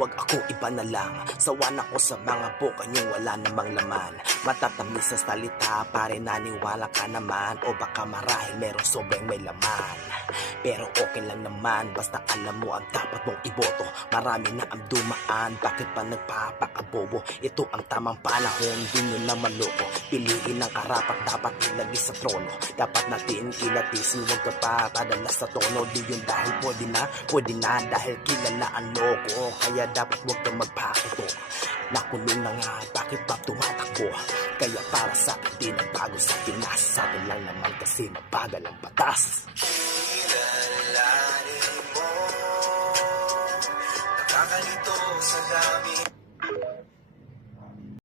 Wag ako iba na lang, sawan ako sa mga buka niyong wala namang laman. Matatamis sa salita, pare naniwala ka naman, o baka marahil merong sobrang may laman. Pero okay lang naman, basta alam mo ang dapat mong iboto. Marami na ang dumaan, bakit pa nagpapakabobo? Ito ang tamang panahon, di nyo na maloko. Piliin ang karapat dapat ilagay sa trono. Dapat natin kilatisin, huwag ka pa padala sa tono. Di yun dahil pwede na dahil kilala ang loko. Kaya dapat huwag kang magpakito. Nakulong na nga, bakit pa tumatakbo? Kaya para sa akin di nagbago sa Pinas. Sa atin lang naman kasi mabagal ang batas.